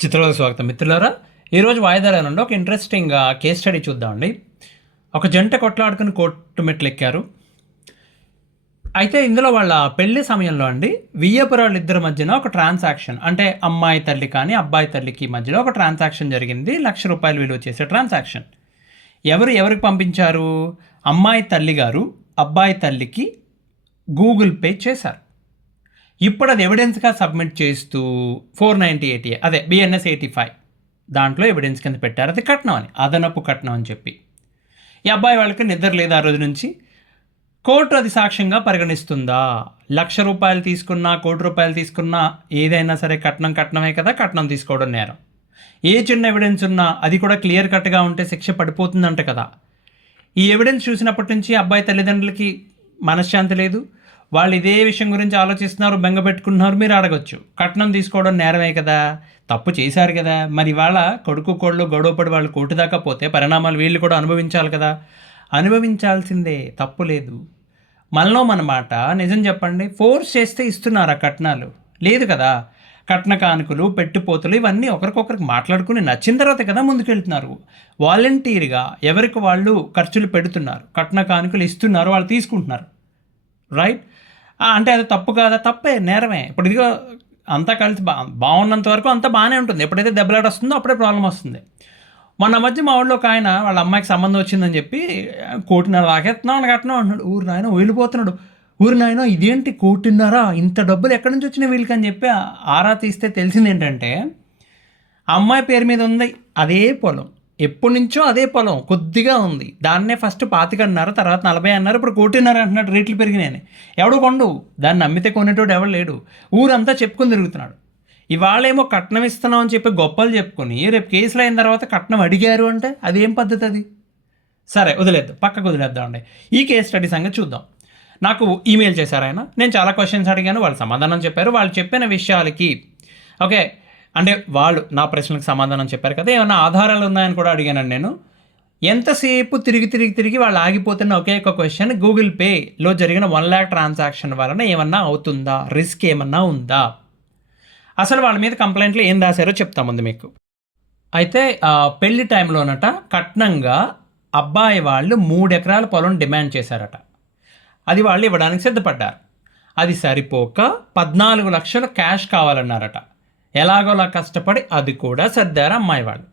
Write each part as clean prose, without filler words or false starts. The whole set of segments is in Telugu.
చిత్రంలో స్వాగతం మిత్రులారా. ఈరోజు వాయిదాల నుండి ఒక ఇంట్రెస్టింగ్ కేస్ స్టడీ చూద్దామండి. ఒక జంట కొట్లాడుకుని కోర్టు మెట్లు ఎక్కారు. అయితే ఇందులో వాళ్ళ పెళ్లి సమయంలో అండి వియ్యపురాళ్ళు ఇద్దరి మధ్యన ఒక ట్రాన్సాక్షన్, అంటే అమ్మాయి తల్లి కానీ అబ్బాయి తల్లికి మధ్యలో ఒక ట్రాన్సాక్షన్ జరిగింది. ₹1,00,000 విలువ చేసే ట్రాన్సాక్షన్. ఎవరికి పంపించారు? అమ్మాయి తల్లి గారు అబ్బాయి తల్లికి గూగుల్ పే చేశారు. ఇప్పుడు అది ఎవిడెన్స్గా సబ్మిట్ చేస్తూ 498A, అదే బిఎన్ఎస్ 85 దాంట్లో ఎవిడెన్స్ కింద పెట్టారు. అది కట్నం అని, అదనపు కట్నం అని చెప్పి. ఈ అబ్బాయి వాళ్ళకి నిద్ర లేదు ఆ రోజు నుంచి. కోర్టు అది సాక్ష్యంగా పరిగణిస్తుందా? ₹1,00,000 తీసుకున్నా, ₹1,00,00,000 తీసుకున్నా, ఏదైనా సరే కట్నమే కదా, కట్నం తీసుకోవడం నేరం. ఏ చిన్న ఎవిడెన్స్ ఉన్నా అది కూడా క్లియర్ కట్గా ఉంటే శిక్ష పడిపోతుందంట కదా. ఈ ఎవిడెన్స్ చూసినప్పటి నుంచి అబ్బాయి తల్లిదండ్రులకి మనశ్శాంతి లేదు. వాళ్ళు ఇదే విషయం గురించి ఆలోచిస్తున్నారు, బెంగ పెట్టుకుంటున్నారు. మీరు అడగొచ్చు, కట్నం తీసుకోవడం నేరమే కదా, తప్పు చేశారు కదా, మరి వాళ్ళ కొడుకు కోళ్ళు గొడవపడి వాళ్ళు కోర్టు దాకా పోతే పరిణామాలు వీళ్ళు కూడా అనుభవించాలి కదా. అనుభవించాల్సిందే, తప్పు లేదు. మనలో మన మాట నిజం చెప్పండి, ఫోర్స్ చేస్తే ఇస్తున్నారా కట్నాలు? లేదు కదా. కట్న కానుకలు, పెట్టుపోతులు ఇవన్నీ ఒకరికొకరికి మాట్లాడుకుని నచ్చిన తర్వాత కదా ముందుకెళ్తున్నారు. వాలంటీర్గా ఎవరికి వాళ్ళు ఖర్చులు పెడుతున్నారు, కట్న కానుకలు ఇస్తున్నారు, వాళ్ళు తీసుకుంటున్నారు. రైట్? అంటే అది తప్పు కాదా? తప్పే, నేరమే. ఇప్పుడు ఇదిగో అంతా కలిసి బాగున్నంత వరకు అంతా బాగానే ఉంటుంది. ఎప్పుడైతే దెబ్బలాట వస్తుందో అప్పుడే ప్రాబ్లం వస్తుంది. మొన్న మధ్య మా ఊళ్ళో ఒక ఆయన వాళ్ళ అమ్మాయికి సంబంధం వచ్చిందని చెప్పి ₹1,50,000 లాగేస్తున్నాం అని కట్టినాం అంటున్నాడు. ఊరు నాయన వెళ్ళిపోతున్నాడు. ఊరు నాయన ఇదేంటి ₹1,50,000, ఇంత డబ్బులు ఎక్కడి నుంచి వచ్చినాయి వీళ్ళకి అని చెప్పి ఆరా తీస్తే తెలిసింది ఏంటంటే, అమ్మాయి పేరు మీద ఉంది అదే పొలం, ఎప్పటి నుంచో అదే పొలం కొద్దిగా ఉంది. దాన్నే ఫస్ట్ 25 అన్నారు, తర్వాత 40 అన్నారు, ఇప్పుడు 1,50,000 అంటున్నాడు. రేట్లు పెరిగినాయని. ఎవడు కొండు? దాన్ని నమ్మితే కొనేటోడు ఎవడు లేడు. ఊరంతా చెప్పుకొని తిరుగుతున్నాడు. ఇవాళేమో కట్నం ఇస్తున్నాం అని చెప్పి గొప్పలు చెప్పుకొని రేపు కేసులు అయిన తర్వాత కట్నం అడిగారు అంటే అదేం పద్ధతి అది? సరే వదిలేద్దాం, పక్కకు వదిలేద్దాం అండి. ఈ కేస్ స్టడీ సంగతి చూద్దాం. నాకు ఈమెయిల్ చేశారు ఆయన. నేను చాలా క్వశ్చన్స్ అడిగాను, వాళ్ళు సమాధానం చెప్పారు. వాళ్ళు చెప్పిన విషయాలకి ఓకే అంటే వాళ్ళు నా ప్రశ్నలకు సమాధానం చెప్పారు కదా, ఏమైనా ఆధారాలు ఉన్నాయని కూడా అడిగానండి నేను. ఎంతసేపు తిరిగి వాళ్ళు ఆగిపోతున్న ఒకే ఒక క్వశ్చన్, గూగుల్ పేలో జరిగిన 1,00,000 ట్రాన్సాక్షన్ వలన ఏమన్నా అవుతుందా, రిస్క్ ఏమన్నా ఉందా? అసలు వాళ్ళ మీద కంప్లైంట్లు ఏం రాశారో చెప్తాముంది మీకు. అయితే పెళ్లి టైంలోనట కట్నంగా అబ్బాయి వాళ్ళు 3 ఎకరాల పొలం డిమాండ్ చేశారట. అది వాళ్ళు ఇవ్వడానికి సిద్ధపడ్డారు. అది సరిపోక 14 లక్షలు క్యాష్ కావాలన్నారట. ఎలాగోలా కష్టపడి అది కూడా సర్దారు అమ్మాయి వాళ్ళు.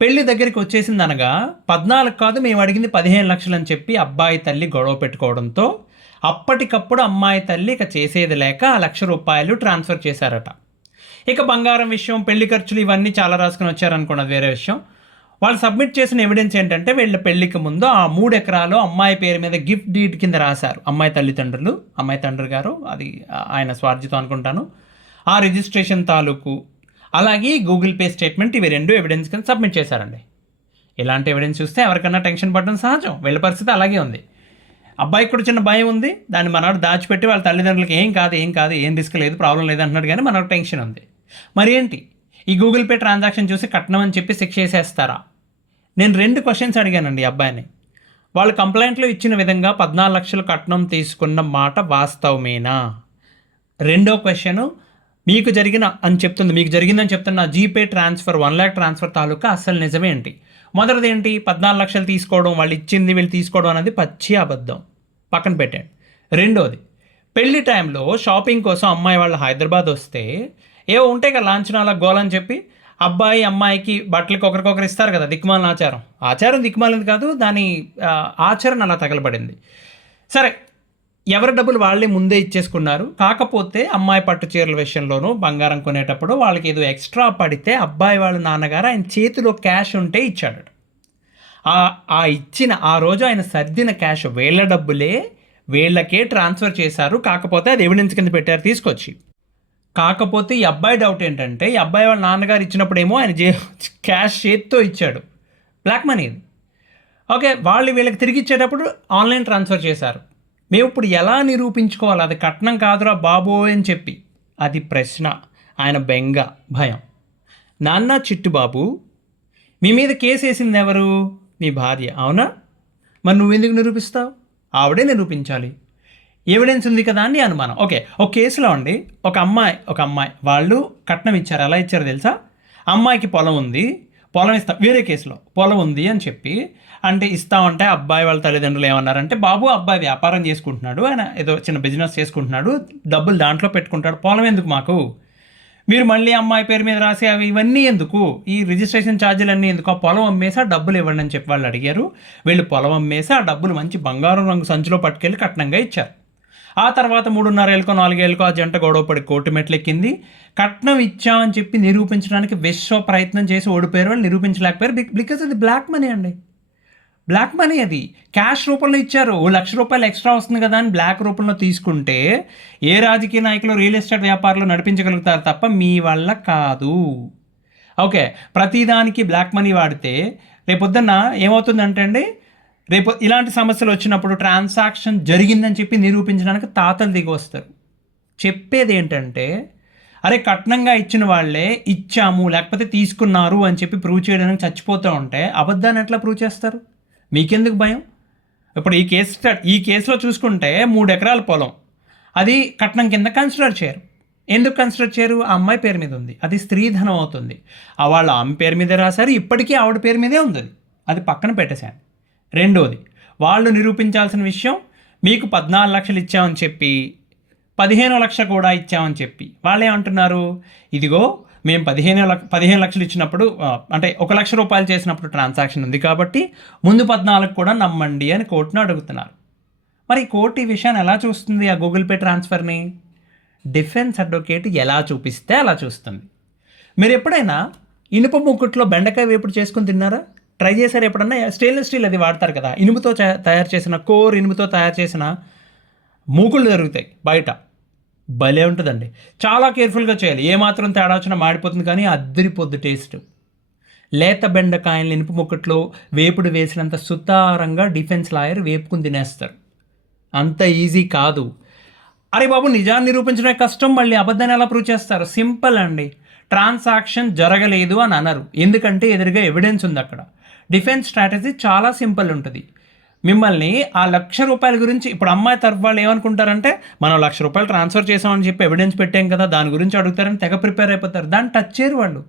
పెళ్లి దగ్గరికి వచ్చేసిందనగా 14 కాదు మేము అడిగింది 15 లక్షలు అని చెప్పి అబ్బాయి తల్లి గొడవ పెట్టుకోవడంతో అప్పటికప్పుడు అమ్మాయి తల్లి ఇక చేసేది లేక ₹1,00,000 ట్రాన్స్ఫర్ చేశారట. ఇక బంగారం విషయం, పెళ్లి ఖర్చులు ఇవన్నీ చాలా రాసుకుని వచ్చారనుకున్నది వేరే విషయం. వాళ్ళు సబ్మిట్ చేసిన ఎవిడెన్స్ ఏంటంటే, వీళ్ళ పెళ్లికి ముందు ఆ 3 ఎకరాలు అమ్మాయి పేరు మీద గిఫ్ట్ డీడ్ కింద రాశారు అమ్మాయి తల్లిదండ్రులు. అమ్మాయి తండ్రి గారు, అది ఆయన స్వార్జితం అనుకుంటాను. ఆ రిజిస్ట్రేషన్ తాలూకు, అలాగే గూగుల్ పే స్టేట్మెంట్, ఇవి 2 ఎవిడెన్స్ కింద సబ్మిట్ చేశారండి. ఇలాంటి ఎవిడెన్స్ చూస్తే ఎవరికన్నా టెన్షన్ పడడం సహజం. వీళ్ళ పరిస్థితి అలాగే ఉంది. అబ్బాయికి కూడా చిన్న భయం ఉంది. దాన్ని మనవాడు దాచిపెట్టి వాళ్ళ తల్లిదండ్రులకి ఏం కాదు ఏం రిస్క్ లేదు, ప్రాబ్లం లేదు అంటున్నాడు, కానీ మనకు టెన్షన్ ఉంది. మరి ఏంటి, ఈ గూగుల్ పే ట్రాన్సాక్షన్ చూసి కట్నం అని చెప్పి శిక్ష వేసేస్తారా? నేను 2 క్వశ్చన్స్ అడిగానండి అబ్బాయిని. వాళ్ళు కంప్లైంట్లో ఇచ్చిన విధంగా 14 లక్షలు కట్నం తీసుకున్న మాట వాస్తవమేనా? రెండో క్వశ్చను, మీకు జరిగిందని చెప్తున్న జీపే ట్రాన్స్ఫర్ 1,00,000 ట్రాన్స్ఫర్ తాలూకా అసలు నిజమేంటి? మొదటిది ఏంటి, 14 లక్షలు తీసుకోవడం, వాళ్ళు ఇచ్చింది వీళ్ళు తీసుకోవడం అనేది పచ్చి అబద్ధం, పక్కన పెట్టండి. రెండోది, పెళ్లి టైంలో షాపింగ్ కోసం అమ్మాయి వాళ్ళు హైదరాబాద్ వస్తే ఏవో ఉంటాయి కదా లాంఛనాల గోలని చెప్పి అబ్బాయి అమ్మాయికి బట్టలకి ఒకరికొకరు ఇస్తారు కదా, దిక్కుమాలిన ఆచారం దిక్కుమాలింది కాదు, దాని ఆచరణ అలా తగలబడింది. సరే, ఎవరి డబ్బులు వాళ్ళే ముందే ఇచ్చేసుకున్నారు. కాకపోతే అమ్మాయి పట్టు చీరల విషయంలోనూ బంగారం కొనేటప్పుడు వాళ్ళకి ఏదో ఎక్స్ట్రా పడితే అబ్బాయి వాళ్ళ నాన్నగారు ఆయన చేతిలో క్యాష్ ఉంటే ఇచ్చాడు. ఆ ఇచ్చిన ఆ రోజు ఆయన సర్దిన క్యాష్ వీళ్ళ డబ్బులే, వీళ్ళకే ట్రాన్స్ఫర్ చేశారు. కాకపోతే అది ఎవిడెన్స్ కింద పెట్టారు తీసుకొచ్చి. కాకపోతే ఈ అబ్బాయి డౌట్ ఏంటంటే, ఈ అబ్బాయి వాళ్ళ నాన్నగారు ఇచ్చినప్పుడేమో ఆయన క్యాష్ చేతితో ఇచ్చాడు, బ్లాక్ మనీ ఇది. ఓకే, వాళ్ళు వీళ్ళకి తిరిగి ఇచ్చేటప్పుడు ఆన్లైన్ ట్రాన్స్ఫర్ చేశారు. మేము ఇప్పుడు ఎలా నిరూపించుకోవాలి అది కట్నం కాదురా బాబోయ్ అని చెప్పి? అది ప్రశ్న. ఆయన బెంగ, భయం. నాన్న చిట్టుబాబు, మీ మీద కేసు వేసింది ఎవరు? మీ భార్య, అవునా? మరి నువ్వెందుకు నిరూపిస్తావు? ఆవిడే నిరూపించాలి. ఎవిడెన్స్ ఉంది కదా అని అనుమానం. ఓకే, ఒక కేసులో అండి ఒక అమ్మాయి వాళ్ళు కట్నం ఇచ్చారు. ఎలా ఇచ్చారో తెలుసా? అమ్మాయికి పొలం ఉంది, పొలం ఇస్తాం, వేరే కేసులో పొలం ఉంది అని చెప్పి అంటే ఇస్తామంటే అబ్బాయి వాళ్ళ తల్లిదండ్రులు ఏమన్నారంటే, బాబు అబ్బాయి వ్యాపారం చేసుకుంటున్నాడు, ఆయన ఏదో చిన్న బిజినెస్ చేసుకుంటున్నాడు, డబ్బులు దాంట్లో పెట్టుకుంటాడు, పొలం ఎందుకు మాకు, మీరు మళ్ళీ అమ్మాయి పేరు మీద రాసి అవి ఇవన్నీ ఎందుకు, ఈ రిజిస్ట్రేషన్ ఛార్జీలు అన్నీ ఎందుకు, ఆ పొలం అమ్మేసి ఆ డబ్బులు ఇవ్వండి అని చెప్పి వాళ్ళు అడిగారు. వీళ్ళు పొలం అమ్మేసి ఆ డబ్బులు మంచి బంగారం రంగు సంచిలో పట్టుకెళ్ళి కట్నంగా ఇచ్చారు. ఆ తర్వాత 3.5 ఏళ్ళకో 4 ఏళ్ళకో ఆ జంట గొడవపడి కోర్టు మెట్లెక్కింది. కట్నం ఇచ్చామని చెప్పి నిరూపించడానికి విశ్వ ప్రయత్నం చేసి ఓడిపోయారు. వాళ్ళు నిరూపించలేకపోయారు. బికాజ్ అది బ్లాక్ మనీ అండి, బ్లాక్ మనీ. అది క్యాష్ రూపంలో ఇచ్చారు. ₹1,00,000 ఎక్స్ట్రా వస్తుంది కదా అని బ్లాక్ రూపంలో తీసుకుంటే ఏ రాజకీయ నాయకులు రియల్ ఎస్టేట్ వ్యాపారంలో నడిపించగలుగుతారు తప్ప మీ వల్ల కాదు. ఓకే, ప్రతిదానికి బ్లాక్ మనీ వాడితే రేపొద్దున్న ఏమవుతుందంటే అండి, రేపు ఇలాంటి సమస్యలు వచ్చినప్పుడు ట్రాన్సాక్షన్ జరిగిందని చెప్పి నిరూపించడానికి తాతలు దిగి వస్తారు. చెప్పేది ఏంటంటే, అరే కట్నంగా ఇచ్చిన వాళ్ళే ఇచ్చాము లేకపోతే తీసుకున్నారు అని చెప్పి ప్రూవ్ చేయడానికి చచ్చిపోతూ ఉంటే అబద్ధాన్ని ఎట్లా ప్రూవ్ చేస్తారు? మీకెందుకు భయం? ఇప్పుడు ఈ కేసులో చూసుకుంటే 3 ఎకరాల పొలం, అది కట్నం కింద కన్సిడర్ చేయరు. ఎందుకు కన్సిడర్ చేయరు? ఆ అమ్మాయి పేరు మీద ఉంది, అది స్త్రీధనం అవుతుంది. వాళ్ళ ఆమె పేరు మీదే రాశారు, ఇప్పటికీ ఆవిడ పేరు మీదే ఉంది, అది పక్కన పెట్టేశాను. రెండోది, వాళ్ళు నిరూపించాల్సిన విషయం, మీకు 14 లక్షలు ఇచ్చామని చెప్పి 15 లక్షలు కూడా ఇచ్చామని చెప్పి వాళ్ళు ఏమంటున్నారు, ఇదిగో మేము 15 లక్షలు ఇచ్చినప్పుడు అంటే ₹1,00,000 చేసినప్పుడు ట్రాన్సాక్షన్ ఉంది కాబట్టి ముందు 14 కూడా నమ్మండి అని కోర్టును అడుగుతున్నారు. మరి కోర్టు ఈ విషయాన్ని ఎలా చూస్తుంది? ఆ గూగుల్ పే ట్రాన్స్ఫర్ని డిఫెన్స్ అడ్వకేట్ ఎలా చూపిస్తే అలా చూస్తుంది. మీరు ఎప్పుడైనా ఇనుప ముక్కుట్లో బెండకాయ వేపుడు చేసుకుని తిన్నారా? ట్రై చేశారు ఎప్పుడన్నా? స్టెయిన్లెస్ స్టీల్ అది వాడతారు కదా, ఇనుముతో తయారు చేసిన కోర్, ఇనుముతో తయారు చేసిన మూకుళ్ళు దొరుకుతాయి బయట, భలే ఉంటుందండి. చాలా కేర్ఫుల్గా చేయాలి, ఏమాత్రం తేడా వచ్చినా మాడిపోతుంది, కానీ అద్దరిపోద్దు టేస్ట్. లేత బెండకాయలు ఇనుప ముక్కట్లో వేపుడు వేసినంత సుతారంగా డిఫెన్స్ లాయర్ వేపుకుని తినేస్తారు. అంత ఈజీ కాదు. అరే బాబు, నిజాన్ని నిరూపించడమే కష్టం, మళ్ళీ అబద్ధాన్ని ఎలా ప్రూవ్ చేస్తారు? సింపుల్ అండి, ట్రాన్సాక్షన్ జరగలేదు అని అనరు, ఎందుకంటే ఎదురుగా ఎవిడెన్స్ ఉంది అక్కడ. డిఫెన్స్ స్ట్రాటజీ చాలా సింపుల్ ఉంటుంది. మిమ్మల్ని ఆ ₹1,00,000 గురించి, ఇప్పుడు అమ్మాయి తరఫు వాళ్ళు ఏమనుకుంటారంటే, మనం ₹1,00,000 ట్రాన్స్ఫర్ చేసామని చెప్పి ఎవిడెన్స్ పెట్టాం కదా, దాని గురించి అడుగుతారని తెగ ప్రిపేర్ అయిపోతారు. దాన్ని టచ్ చేయరు వాళ్ళు,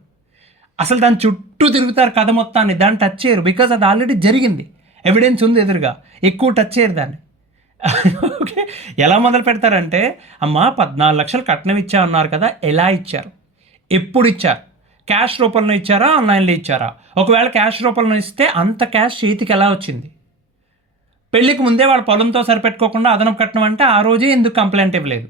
అసలు దాని చుట్టూ తిరుగుతారు కథ మొత్తాన్ని, దాన్ని టచ్ చేయరు. బికాజ్ అది ఆల్రెడీ జరిగింది, ఎవిడెన్స్ ఉంది ఎదురుగా, ఎక్కువ టచ్ చేయరు దాన్ని. ఓకే, ఎలా మొదలు పెడతారంటే, అమ్మ 14 లక్షలు కట్నం ఇచ్చామన్నారు కదా, ఎలా ఇచ్చారు, ఎప్పుడు ఇచ్చారు, క్యాష్ రూపంలో ఇచ్చారా, ఆన్లైన్లో ఇచ్చారా? ఒకవేళ క్యాష్ రూపంలో ఇస్తే అంత క్యాష్ చేతికి ఎలా వచ్చింది? పెళ్ళికి ముందే వాళ్ళ పొలంతో సరిపెట్టుకోకుండా అదనపు కట్నం అంటే ఆ రోజే ఎందుకు కంప్లైంట్ ఇవ్వలేదు?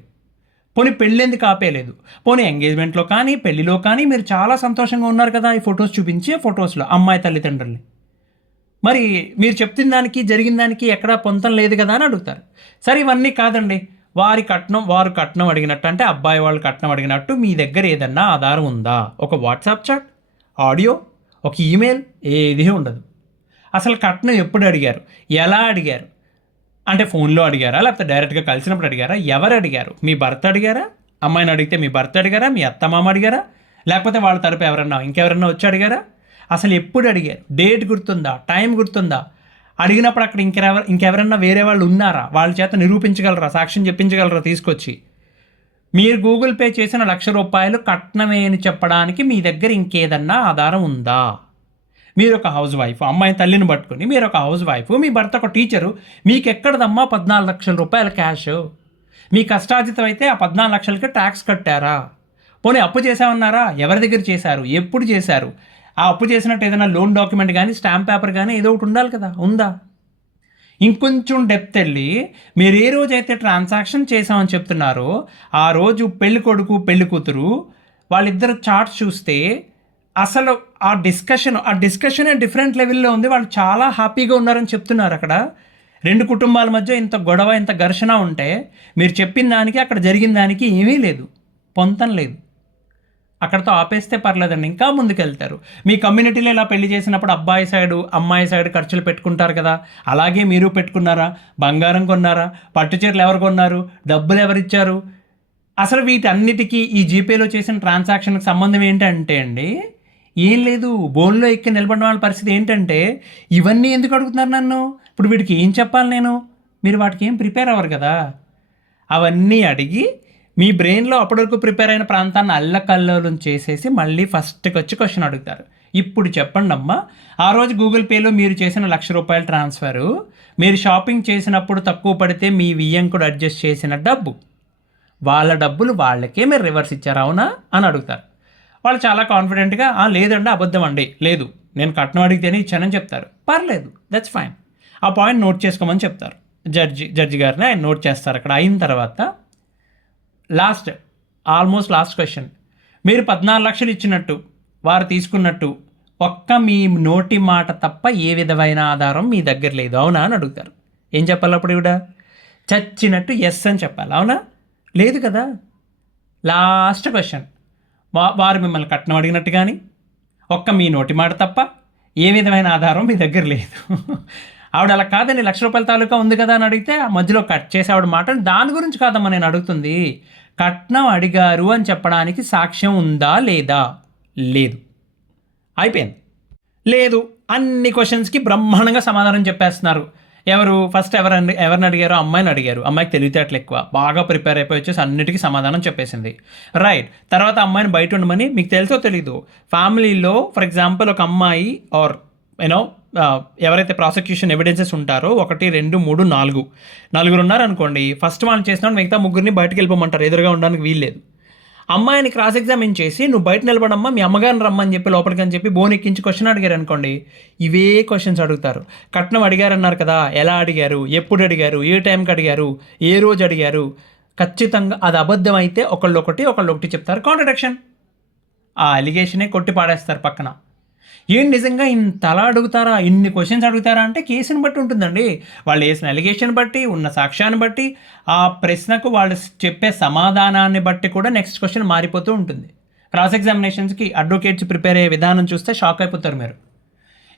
పోనీ పెళ్ళి ఎందుకు ఆపేయలేదు? పోనీ ఎంగేజ్మెంట్లో కానీ పెళ్లిలో కానీ మీరు చాలా సంతోషంగా ఉన్నారు కదా, ఈ ఫొటోస్ చూపించి ఫొటోస్లో అమ్మాయి తల్లిదండ్రుల్ని, మరి మీరు చెప్తున్న దానికి జరిగిన దానికి ఎక్కడా పొంతం లేదు కదా అని అడుగుతారు. సరే, ఇవన్నీ కాదండి, వారు కట్నం అడిగినట్టు, అంటే అబ్బాయి వాళ్ళు కట్నం అడిగినట్టు మీ దగ్గర ఏదన్నా ఆధారం ఉందా? ఒక వాట్సాప్ చాట్, ఆడియో, ఒక ఈమెయిల్, ఏది ఉండదు. అసలు కట్నం ఎప్పుడు అడిగారు, ఎలా అడిగారు, అంటే ఫోన్లో అడిగారా, లేకపోతే డైరెక్ట్గా కలిసినప్పుడు అడిగారా, ఎవరు అడిగారు? మీ భర్త అడిగారా? అమ్మాయిని అడిగితే మీ భర్త అడిగారా, మీ అత్తమామ అడిగారా, లేకపోతే వాళ్ళ తరపు ఇంకెవరన్నా వచ్చి అడిగారా? అసలు ఎప్పుడు అడిగారు? డేట్ గుర్తుందా? టైం గుర్తుందా? అడిగినప్పుడు అక్కడ ఇంకెవరన్నా వేరే వాళ్ళు ఉన్నారా? వాళ్ళ చేత నిరూపించగలరా, సాక్ష్యం చెప్పించగలరా తీసుకొచ్చి? మీరు గూగుల్ పే చేసిన ₹1,00,000 కట్నమే అని చెప్పడానికి మీ దగ్గర ఇంకేదన్నా ఆధారం ఉందా? మీరు ఒక హౌస్ వైఫ్, అమ్మాయి తల్లిని పట్టుకుని మీరు ఒక హౌస్ వైఫ్, మీ భర్త ఒక టీచరు, మీకు ఎక్కడదమ్మా ₹14 లక్షల క్యాష్? మీ కష్టార్జితం అయితే ఆ 14 లక్షలకి ట్యాక్స్ కట్టారా? పోనీ అప్పు చేసామన్నారా? ఎవరి దగ్గర చేశారు, ఎప్పుడు చేశారు? ఆ అప్పు చేసినట్టు ఏదైనా లోన్ డాక్యుమెంట్ కానీ, స్టాంప్ పేపర్ కానీ ఏదో ఒకటి ఉండాలి కదా, ఉందా? ఇంకొంచెం డెప్త్ వెళ్ళి మీరు ఏ రోజైతే ట్రాన్సాక్షన్ చేసామని చెప్తున్నారో ఆ రోజు పెళ్లి కొడుకు పెళ్లి కూతురు వాళ్ళిద్దరు చార్ట్స్ చూస్తే అసలు ఆ డిస్కషనే డిఫరెంట్ లెవెల్లో ఉంది. వాళ్ళు చాలా హ్యాపీగా ఉన్నారని చెప్తున్నారు. అక్కడ 2 కుటుంబాల మధ్య ఇంత గొడవ, ఇంత ఘర్షణ ఉంటే మీరు చెప్పిన దానికి అక్కడ జరిగిన దానికి ఏమీ లేదు, పొంతం లేదు. అక్కడతో ఆపేస్తే పర్లేదండి, ఇంకా ముందుకెళ్తారు. మీ కమ్యూనిటీలో ఇలా పెళ్లి చేసినప్పుడు అబ్బాయి సైడు అమ్మాయి సైడ్ ఖర్చులు పెట్టుకుంటారు కదా, అలాగే మీరు పెట్టుకున్నారా? బంగారం కొన్నారా? పట్టు చీరలు ఎవరు కొన్నారు? డబ్బులు ఎవరిచ్చారు? అసలు వీటన్నిటికీ ఈ జీపేలో చేసిన ట్రాన్సాక్షన్కి సంబంధం ఏంటంటే అండి, ఏం లేదు. బోన్లో ఎక్కి నిలబడిన వాళ్ళ పరిస్థితి ఏంటంటే, ఇవన్నీ ఎందుకు అడుగుతున్నారు నన్ను, ఇప్పుడు వీటికి ఏం చెప్పాలి నేను? మీరు వాటికి ఏం ప్రిపేర్ అవ్వరు కదా. అవన్నీ అడిగి మీ బ్రెయిన్లో అప్పటివరకు ప్రిపేర్ అయిన ప్రాంతాన్ని అల్లకల్లోలం చేసేసి మళ్ళీ ఫస్ట్కి వచ్చి క్వశ్చన్ అడుగుతారు. ఇప్పుడు చెప్పండి అమ్మా, ఆ రోజు గూగుల్ పేలో మీరు చేసిన ₹1,00,000 ట్రాన్స్ఫరు, మీరు షాపింగ్ చేసినప్పుడు తక్కువ పడితే మీ వియ్యంకుడు అడ్జస్ట్ చేసిన డబ్బు, వాళ్ళ డబ్బులు వాళ్ళకే మీరు రివర్స్ ఇచ్చారు అవునా అని అడుగుతారు. వాళ్ళు చాలా కాన్ఫిడెంట్గా లేదండి, అబద్ధం అండి, లేదు నేను కట్నం అడిగితేనే ఇచ్చానని చెప్తారు. పర్లేదు, దట్స్ ఫైన్, ఆ పాయింట్ నోట్ చేసుకోమని చెప్తారు. జడ్జి గారిని ఆయన నోట్ చేస్తారు. అక్కడ అయిన తర్వాత ఆల్మోస్ట్ లాస్ట్ క్వశ్చన్, మీరు 14 లక్షలు ఇచ్చినట్టు వారు తీసుకున్నట్టు ఒక్క మీ నోటి మాట తప్ప ఏ విధమైన ఆధారం మీ దగ్గర లేదు అవునా అని అడుగుతారు. ఏం చెప్పాలి అప్పుడు? ఇవిడ చచ్చినట్టు ఎస్ అని చెప్పాలి. అవునా? లేదు కదా. లాస్ట్ క్వశ్చన్, వారు మిమ్మల్ని కట్నం అడిగినట్టు కానీ ఒక్క మీ నోటి మాట తప్ప ఏ విధమైన ఆధారం మీ దగ్గర లేదు. ఆవిడ అలా కాదని ₹1,00,000 తాలూకా ఉంది కదా అని అడిగితే మధ్యలో కట్ చేసి ఆవిడ మాట, దాని గురించి కాదమ్మా నేను అడుగుతుంది, కట్నం అడిగారు అని చెప్పడానికి సాక్ష్యం ఉందా లేదా? లేదు. అయిపోయింది. లేదు. అన్ని క్వశ్చన్స్కి బ్రహ్మాండంగా సమాధానం చెప్పేస్తున్నారు. ఫస్ట్ ఎవరిని అడిగారో అమ్మాయిని అడిగారు. అమ్మాయికి తెలివితేటలు ఎక్కువ, బాగా ప్రిపేర్ అయిపోయి వచ్చేసి అన్నిటికీ సమాధానం చెప్పేసింది. రైట్. తర్వాత అమ్మాయిని బయట ఉండమని, మీకు తెలుసో తెలీదు, ఫ్యామిలీలో ఫర్ ఎగ్జాంపుల్ ఒక అమ్మాయి ఆర్ ఎవరైతే ప్రాసిక్యూషన్ ఎవిడెన్సెస్ ఉంటారో 1, 2, 3, 4 నలుగురు ఉన్నారనుకోండి, ఫస్ట్ వాళ్ళు చేసినప్పుడు మిగతా ముగ్గురిని బయటకు వెళ్ళిపోమంటారు, ఎదురుగా ఉండడానికి వీల్లేదు. అమ్మాయిని క్రాస్ ఎగ్జామిన్ చేసి నువ్వు బయట నిలబడమ్మా, మీ అమ్మగారిని రమ్మని చెప్పి లోపలికి అని చెప్పి బోనెక్కించి క్వశ్చన్ అడిగారు అనుకోండి, ఇవే క్వశ్చన్స్ అడుగుతారు. కట్నం అడిగారన్నారు కదా, ఎలా అడిగారు, ఎప్పుడు అడిగారు, ఏ టైంకి అడిగారు, ఏ రోజు అడిగారు, ఖచ్చితంగా అది అబద్ధం అయితే ఒకళ్ళొకటి చెప్తారు. కాంట్రడిక్షన్, ఆ అలిగేషనే కొట్టి పాడేస్తారు పక్కన. ఏం నిజంగా ఇంతలా అడుగుతారా, ఇన్ని క్వశ్చన్స్ అడుగుతారా అంటే కేసుని బట్టి ఉంటుందండి. వాళ్ళు వేసిన అలిగేషన్ బట్టి, ఉన్న సాక్ష్యాన్ని బట్టి, ఆ ప్రశ్నకు వాళ్ళు చెప్పే సమాధానాన్ని బట్టి కూడా నెక్స్ట్ క్వశ్చన్ మారిపోతూ ఉంటుంది. క్రాస్ ఎగ్జామినేషన్స్కి అడ్వకేట్స్ ప్రిపేర్ అయ్యే విధానం చూస్తే షాక్ అయిపోతారు మీరు.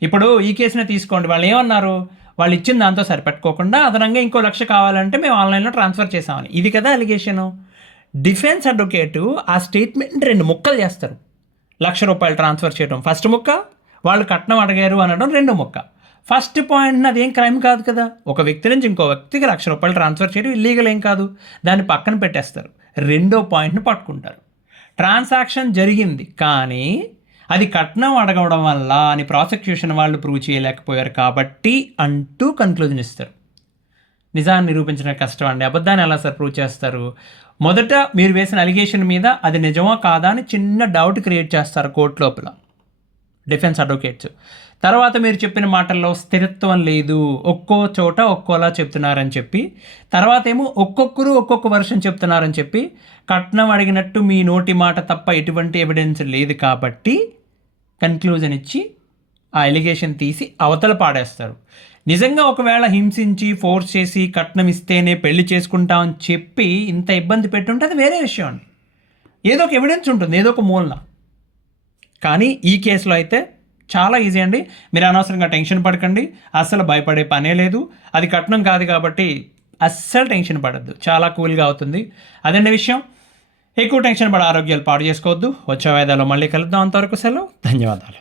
ఇప్పుడు ఈ కేసుని తీసుకోండి, వాళ్ళు ఏమన్నారు, వాళ్ళు ఇచ్చిన దాంతో సరిపెట్టుకోకుండా అదనంగా ఇంకో 1,00,000 కావాలంటే మేము ఆన్లైన్లో ట్రాన్స్ఫర్ చేసామని, ఇది కదా అలిగేషను. డిఫెన్స్ అడ్వకేటు ఆ స్టేట్మెంట్ 2 ముక్కలు చేస్తారు. ₹1,00,000 ట్రాన్స్ఫర్ చేయడం ఫస్ట్ ముక్క, వాళ్ళు కట్నం అడిగారు అనడం 2 ముక్క. ఫస్ట్ పాయింట్ అదేం క్రైమ్ కాదు కదా, ఒక వ్యక్తి నుంచి ఇంకో వ్యక్తికి ₹1,00,000 ట్రాన్స్ఫర్ చేయడం ఇల్లీగల్ ఏం కాదు, దాన్ని పక్కన పెట్టేస్తారు. 2వ పాయింట్ని పట్టుకుంటారు. ట్రాన్సాక్షన్ జరిగింది కానీ అది కట్నం అడగడం వల్ల అని ప్రాసిక్యూషన్ వాళ్ళు ప్రూవ్ చేయలేకపోయారు కాబట్టి అంటూ కన్క్లూజన్ ఇస్తారు. నిజాన్ని నిరూపించడం కష్టం అండి, అబద్ధాన్ని ఎలా సార్ ప్రూవ్ చేస్తారు? మొదట మీరు వేసిన అలిగేషన్ మీద అది నిజమా కాదా అని చిన్న డౌట్ క్రియేట్ చేస్తారు కోర్టు లోపల డిఫెన్స్ అడ్వకేట్స్. తర్వాత మీరు చెప్పిన మాటల్లో స్థిరత్వం లేదు, ఒక్కో చోట ఒక్కోలా చెప్తున్నారని చెప్పి, తర్వాత ఏమో ఒక్కొక్కరు ఒక్కొక్క వర్షన్ చెప్తున్నారని చెప్పి, కట్నం అడిగినట్టు మీ నోటి మాట తప్ప ఎటువంటి ఎవిడెన్స్ లేదు కాబట్టి కన్క్లూజన్ ఇచ్చి ఆ ఎలిగేషన్ తీసి అవతల పాడేస్తారు. నిజంగా ఒకవేళ హింసించి ఫోర్స్ చేసి కట్నం ఇస్తేనే పెళ్లి చేసుకుంటామని చెప్పి ఇంత ఇబ్బంది పెట్టుంటే అది వేరే విషయం అండి, ఏదో ఒక ఎవిడెన్స్ ఉంటుంది, ఏదో ఒక మూలన. కానీ ఈ కేసులో అయితే చాలా ఈజీ అండి, మీరు అనవసరంగా టెన్షన్ పడకండి, అస్సలు భయపడే పనే లేదు. అది కట్నం కాదు కాబట్టి అస్సలు టెన్షన్ పడద్దు, చాలా కూల్గా అవుతుంది. అదండి విషయం. ఎక్కువ టెన్షన్ పడి ఆరోగ్యాలు పాడు చేసుకోవద్దు. వచ్చే వాయిదాలో మళ్ళీ కలుద్దాం. అంతవరకు సెలవు. ధన్యవాదాలు.